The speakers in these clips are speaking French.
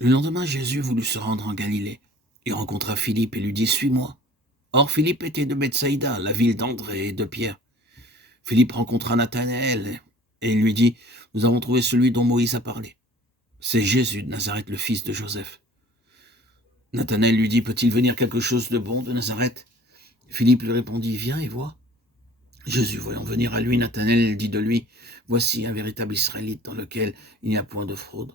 Le lendemain, Jésus voulut se rendre en Galilée. Il rencontra Philippe et lui dit « Suis-moi ». Or, Philippe était de Bethsaïda, la ville d'André et de Pierre. Philippe rencontra Nathanaël et lui dit « Nous avons trouvé celui dont Moïse a parlé. C'est Jésus de Nazareth, le fils de Joseph. » Nathanaël lui dit « Peut-il venir quelque chose de bon de Nazareth ?» Philippe lui répondit « Viens et vois. » Jésus, voyant venir à lui, Nathanaël dit de lui « Voici un véritable Israélite dans lequel il n'y a point de fraude. »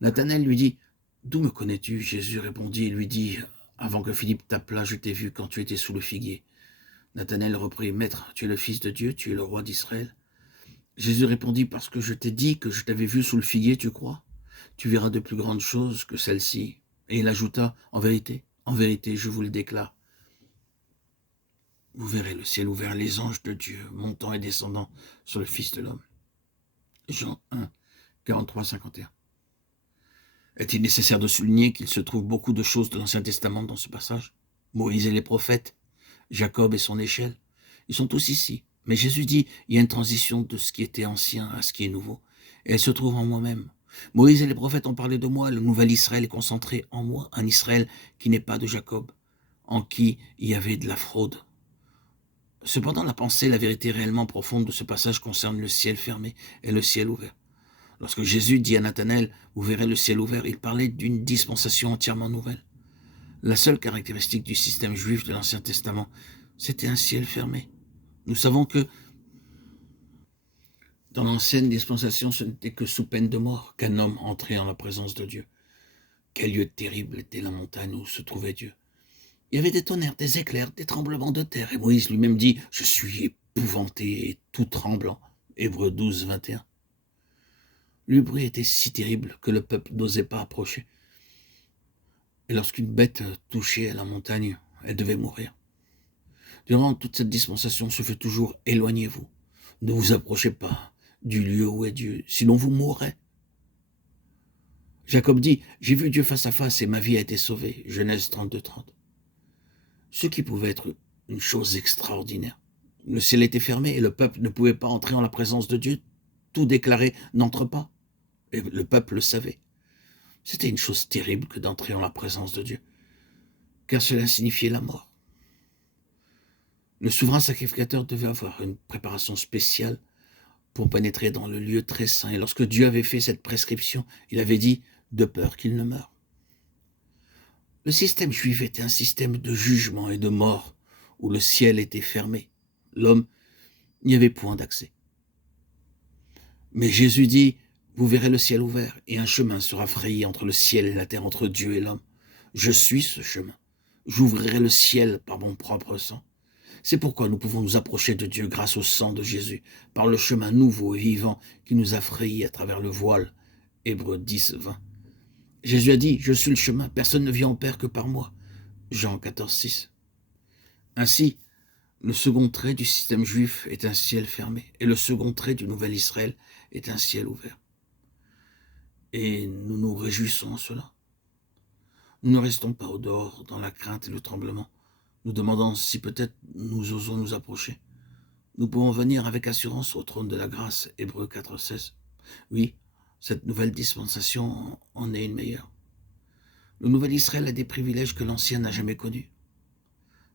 Nathanaël lui dit « D'où me connais-tu » Jésus répondit et lui dit « Avant que Philippe t'appelât, je t'ai vu quand tu étais sous le figuier. » Nathanaël reprit « Maître, tu es le Fils de Dieu, tu es le roi d'Israël. » Jésus répondit « Parce que je t'ai dit que je t'avais vu sous le figuier, tu crois? Tu verras de plus grandes choses que celles-ci. » Et il ajouta « En vérité, je vous le déclare. Vous verrez le ciel ouvert, les anges de Dieu montant et descendant sur le Fils de l'homme. » Jean 1, 43-51. Est-il nécessaire de souligner qu'il se trouve beaucoup de choses de l'Ancien Testament dans ce passage? Moïse et les prophètes, Jacob et son échelle, ils sont tous ici. Mais Jésus dit, il y a une transition de ce qui était ancien à ce qui est nouveau. Et elle se trouve en moi-même. Moïse et les prophètes ont parlé de moi, le nouvel Israël est concentré en moi, un Israël qui n'est pas de Jacob, en qui il y avait de la fraude. Cependant, la pensée, la vérité réellement profonde de ce passage concerne le ciel fermé et le ciel ouvert. Lorsque Jésus dit à Nathanaël, vous verrez le ciel ouvert, il parlait d'une dispensation entièrement nouvelle. La seule caractéristique du système juif de l'Ancien Testament, c'était un ciel fermé. Nous savons que dans l'ancienne dispensation, ce n'était que sous peine de mort qu'un homme entrait en la présence de Dieu. Quel lieu terrible était la montagne où se trouvait Dieu. Il y avait des tonnerres, des éclairs, des tremblements de terre. Et Moïse lui-même dit, je suis épouvanté et tout tremblant. Hébreux 12, 21. Le bruit était si terrible que le peuple n'osait pas approcher. Et lorsqu'une bête touchait à la montagne, elle devait mourir. Durant toute cette dispensation, se fait toujours « éloignez-vous, ne vous approchez pas du lieu où est Dieu, sinon vous mourrez ». Jacob dit « J'ai vu Dieu face à face et ma vie a été sauvée ». Genèse 32, 30. Ce qui pouvait être une chose extraordinaire. Le ciel était fermé et le peuple ne pouvait pas entrer en la présence de Dieu. Tout déclaré « n'entre pas ». Et le peuple le savait. C'était une chose terrible que d'entrer en la présence de Dieu, car cela signifiait la mort. Le souverain sacrificateur devait avoir une préparation spéciale pour pénétrer dans le lieu très saint. Et lorsque Dieu avait fait cette prescription, il avait dit « de peur qu'il ne meure ». Le système juif était un système de jugement et de mort, où le ciel était fermé. L'homme n'y avait point d'accès. Mais Jésus dit « Vous verrez le ciel ouvert, et un chemin sera frayé entre le ciel et la terre, entre Dieu et l'homme. Je suis ce chemin. J'ouvrirai le ciel par mon propre sang. » C'est pourquoi nous pouvons nous approcher de Dieu grâce au sang de Jésus, par le chemin nouveau et vivant qui nous a frayés à travers le voile. Hébreux 10, 20. Jésus a dit « Je suis le chemin, personne ne vient au Père que par moi ». Jean 14, 6. Ainsi, le second trait du système juif est un ciel fermé, et le second trait du nouvel Israël est un ciel ouvert. Et nous nous réjouissons en cela. Nous ne restons pas au dehors dans la crainte et le tremblement, nous demandant si peut-être nous osons nous approcher. Nous pouvons venir avec assurance au trône de la grâce, Hébreux 4, 16. Oui, cette nouvelle dispensation en est une meilleure. Le nouvel Israël a des privilèges que l'ancien n'a jamais connus.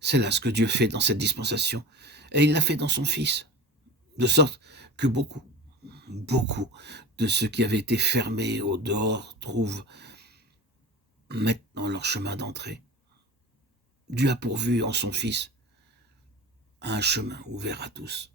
C'est là ce que Dieu fait dans cette dispensation, et il l'a fait dans son Fils, de sorte que beaucoup de ceux qui avaient été fermés au dehors trouvent maintenant leur chemin d'entrée. Dieu a pourvu en son Fils un chemin ouvert à tous.